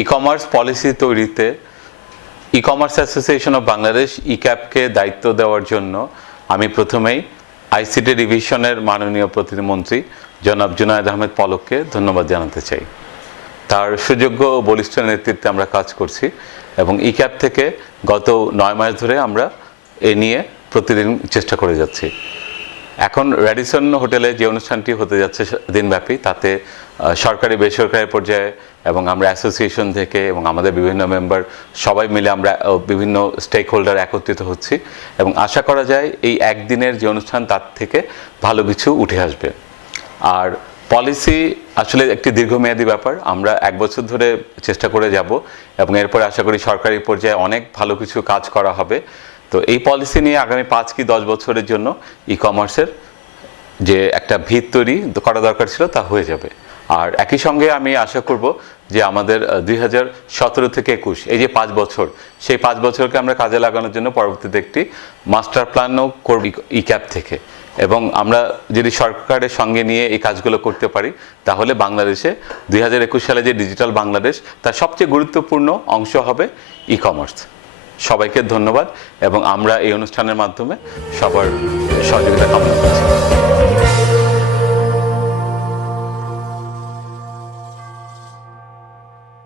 ই commerce policy তৈরিতে e commerce association of Bangladesh ইক্যাবকে দায়িত্ব দেওয়ার জন্য আমি প্রথমেই আইসিটি ডিভিশনের মাননীয় প্রতিমন্ত্রী জনাব জুনায়েদ আহমেদ পলককে ধন্যবাদ জানাতে চাই। তার সুযোগ্য ও বলিষ্ঠ নেতৃত্বে আমরা কাজ করছি এবং ইক্যাব থেকে গত 9 মাস ধরে আমরা এ নিয়ে প্রতিদিন চেষ্টা করে যাচ্ছি। এখন র্যাডিসন হোটেলে যে অনুষ্ঠানটি হতে যাচ্ছে দিনব্যাপী, তাতে সরকারি বেসরকারি পর্যায়ে এবং আমরা অ্যাসোসিয়েশন থেকে এবং আমাদের বিভিন্ন মেম্বার সবাই মিলে আমরা বিভিন্ন স্টেক হোল্ডার একত্রিত হচ্ছি এবং আশা করা যায় এই একদিনের যে অনুষ্ঠান তার থেকে ভালো কিছু উঠে আসবে। আর পলিসি আসলে একটি দীর্ঘমেয়াদী ব্যাপার, আমরা 1 বছর ধরে চেষ্টা করে যাব এবং এরপরে আশা করি সরকারি পর্যায়ে অনেক ভালো কিছু কাজ করা হবে। তো এই পলিসি নিয়ে আগামী 5 কি 10 বছরের জন্য ই কমার্সের যে একটা ভিত তৈরি করা দরকার ছিল তা হয়ে যাবে। আর একই সঙ্গে আমি আশা করব যে আমাদের 2017 থেকে 21 এই যে 5 বছর, সেই 5 বছরকে আমরা কাজে লাগানোর জন্য পরবর্তীতে একটি মাস্টার প্ল্যানও করব ইক্যাব থেকে, এবং আমরা যদি সরকারের সঙ্গে নিয়ে এই কাজগুলো করতে পারি তাহলে বাংলাদেশে 2021 সালে যে ডিজিটাল বাংলাদেশ তার সবচেয়ে গুরুত্বপূর্ণ অংশ হবে ই কমার্স। সবাইকে ধন্যবাদ এবং আমরা এই অনুষ্ঠানের মাধ্যমে সবার সহযোগিতা কামনা করছি।